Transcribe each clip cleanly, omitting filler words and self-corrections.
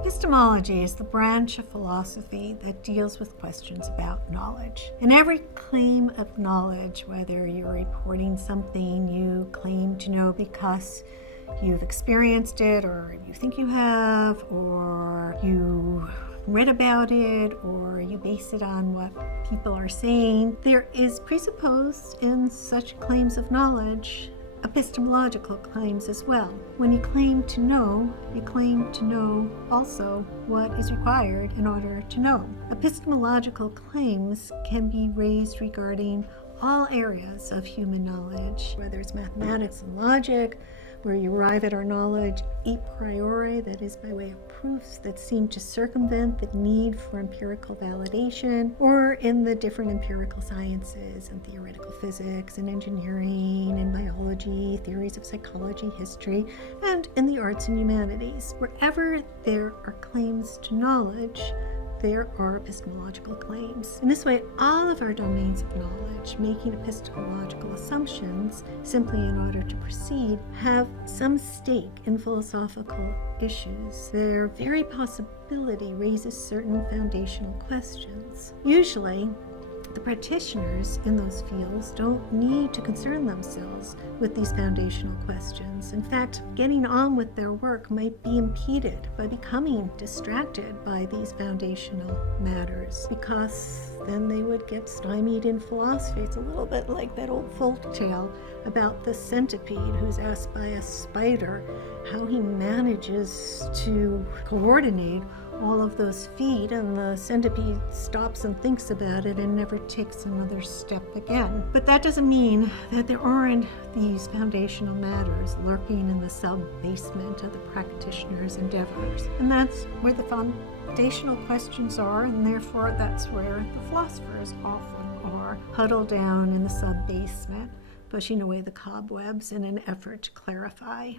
Epistemology is the branch of philosophy that deals with questions about knowledge. And every claim of knowledge, whether you're reporting something you claim to know because you've experienced it, or you think you have, or you read about it, or you base it on what people are saying, there is presupposed in such claims of knowledge epistemological claims as well. When you claim to know, you claim to know also what is required in order to know. Epistemological claims can be raised regarding all areas of human knowledge, whether it's mathematics and logic, where you arrive at our knowledge a priori, that is by way of proofs that seem to circumvent the need for empirical validation, or in the different empirical sciences and theoretical physics and engineering and biology, theories of psychology, history, and in the arts and humanities. Wherever there are claims to knowledge, there are epistemological claims. In this way, all of our domains of knowledge, making epistemological assumptions simply in order to proceed, have some stake in philosophical issues. Their very possibility raises certain foundational questions. Usually, the practitioners in those fields don't need to concern themselves with these foundational questions. In fact, getting on with their work might be impeded by becoming distracted by these foundational matters, because then they would get stymied in philosophy. It's a little bit like that old folk tale about the centipede who's asked by a spider how he manages to coordinate all of those feet, and the centipede stops and thinks about it and never takes another step again. But that doesn't mean that there aren't these foundational matters lurking in the sub-basement of the practitioner's endeavors. And that's where the foundational questions are, and therefore that's where the philosophers often are, huddled down in the sub-basement, pushing away the cobwebs in an effort to clarify.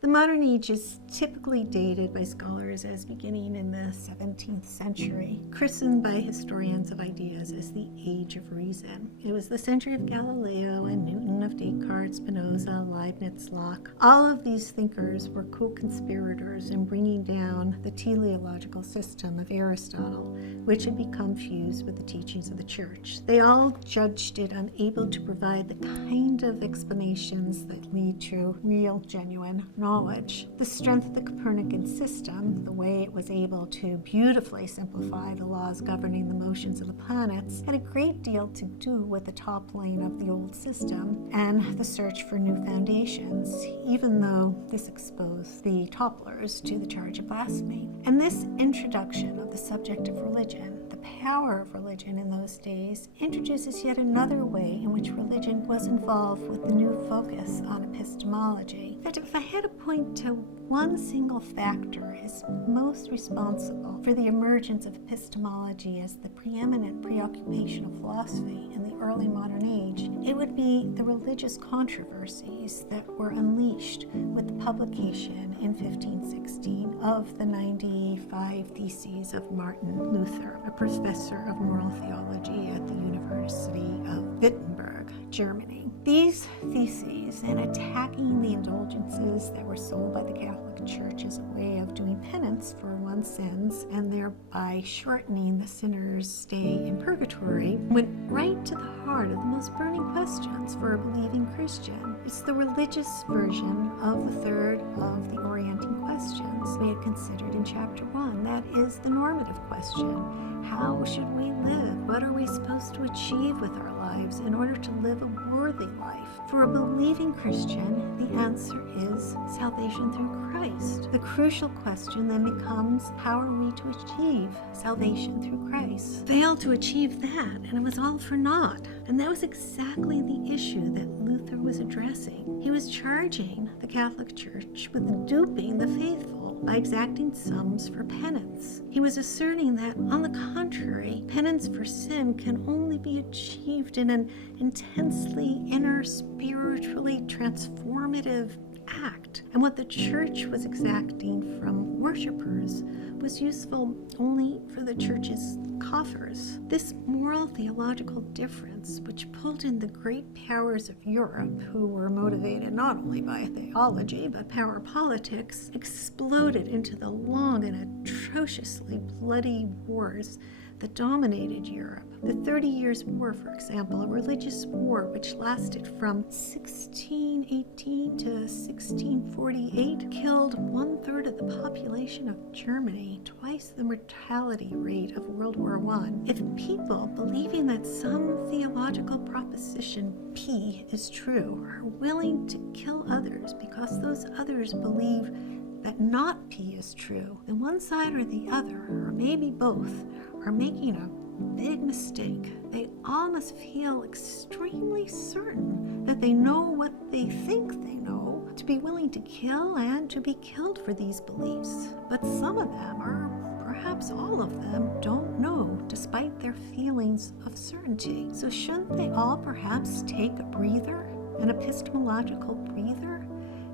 The modern age is typically dated by scholars as beginning in the 17th century, christened by historians of ideas as the Age of Reason. It was the century of Galileo and Newton, of Descartes, Spinoza, Leibniz, Locke. All of these thinkers were co-conspirators in bringing down the teleological system of Aristotle, which had become fused with the teachings of the Church. They all judged it unable to provide the kind of explanations that lead to real, genuine knowledge. The strength of the Copernican system, the way it was able to beautifully simplify the laws governing the motions of the planets, had a great deal to do with the toppling of the old system and the search for new foundations, even though this exposed the topplers to the charge of blasphemy. And this introduction of the subject of religion, the power of religion in those days, introduces yet another way in which religion was involved with the new focus on epistemology. In fact, if I had to point to one single factor as most responsible for the emergence of epistemology as the preeminent preoccupation of philosophy in the early modern age, it would be the religious controversies that were unleashed with the publication in 1516 of the 95 Theses of Martin Luther, a professor of moral theology at the University of Wittenberg, Germany. These theses, in attacking the indulgences that were sold by the Catholic Church as a way of doing penance for one's sins and thereby shortening the sinner's stay in purgatory, went right to the heart of the most burning questions for a believing Christian. It's the religious version of the third of the orienting questions we had considered in Chapter 1. That is the normative question. How should we live? What are we supposed to achieve with our lives in order to live a worthy life? For a believing Christian, the answer is salvation through Christ. The crucial question then becomes, how are we to achieve salvation through Christ? Failed to achieve that, and it was all for naught. And that was exactly the issue that Luther was addressing. He was charging the Catholic Church with duping the faithful by exacting sums for penance. He was asserting that, on the contrary, penance for sin can only be achieved in an intensely inner, spiritually transformative act. And what the Church was exacting from worshipers was useful only for the church's coffers. This moral theological difference, which pulled in the great powers of Europe, who were motivated not only by theology but power politics, exploded into the long and atrociously bloody wars that dominated Europe. The 30 Years' War, for example, a religious war which lasted from 1618 to 1648, killed 1/3 of the population of Germany, twice the mortality rate of World War I. If people believing that some theological proposition P is true are willing to kill others because those others believe that not P is true, then one side or the other, or maybe both, are making a big mistake. They all must feel extremely certain that they know what they think they know, to be willing to kill and to be killed for these beliefs. But some of them, or perhaps all of them, don't know, despite their feelings of certainty. So shouldn't they all perhaps take a breather, an epistemological breather,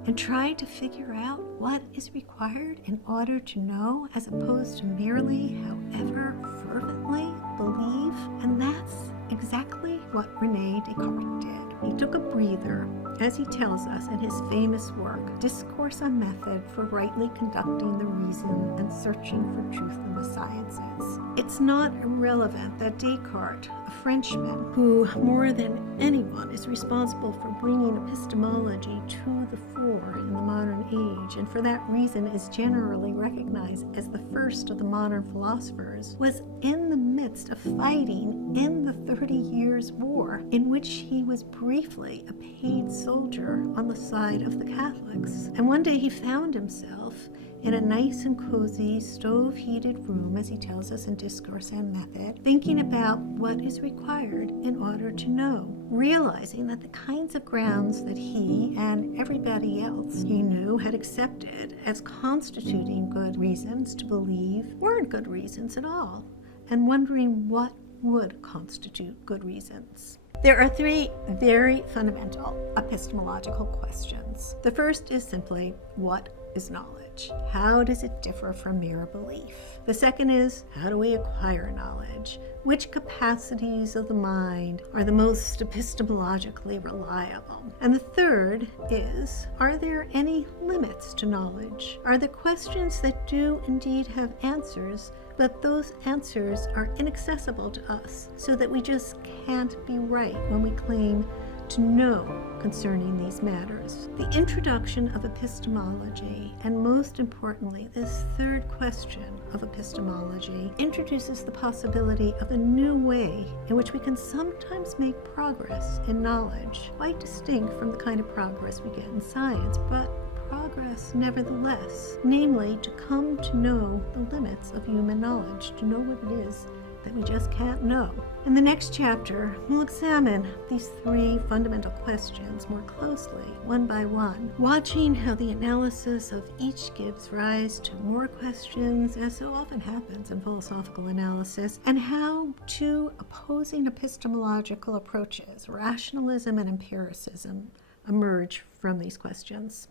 and try to figure out what is required in order to know, as opposed to merely, however fervently, believe? And that's exactly what René Descartes did. He took a breather, as he tells us in his famous work, Discourse on Method for Rightly Conducting the Reason and Searching for Truth in the Sciences. It's not irrelevant that Descartes, a Frenchman who more than anyone is responsible for bringing epistemology to the fore in the modern age, and for that reason is generally recognized as the first of the modern philosophers, was in the midst of fighting in the 30 Years' War, in which he was briefly a paid soldier on the side of the Catholics. And one day he found himself in a nice and cozy, stove-heated room, as he tells us in Discourse on Method, thinking about what is required in order to know, realizing that the kinds of grounds that he and everybody else he knew had accepted as constituting good reasons to believe weren't good reasons at all, and wondering what would constitute good reasons. There are three very fundamental epistemological questions. The first is simply, what is knowledge? How does it differ from mere belief? The second is, how do we acquire knowledge? Which capacities of the mind are the most epistemologically reliable? And the third is, are there any limits to knowledge? Are there questions that do indeed have answers, but those answers are inaccessible to us, so that we just can't be right when we claim to know concerning these matters? The introduction of epistemology, and most importantly, this third question of epistemology, introduces the possibility of a new way in which we can sometimes make progress in knowledge, quite distinct from the kind of progress we get in science, but progress nevertheless, namely to come to know the limits of human knowledge, to know what it is that we just can't know. In the next chapter, we'll examine these three fundamental questions more closely, one by one, watching how the analysis of each gives rise to more questions, as so often happens in philosophical analysis, and how two opposing epistemological approaches, rationalism and empiricism, emerge from these questions.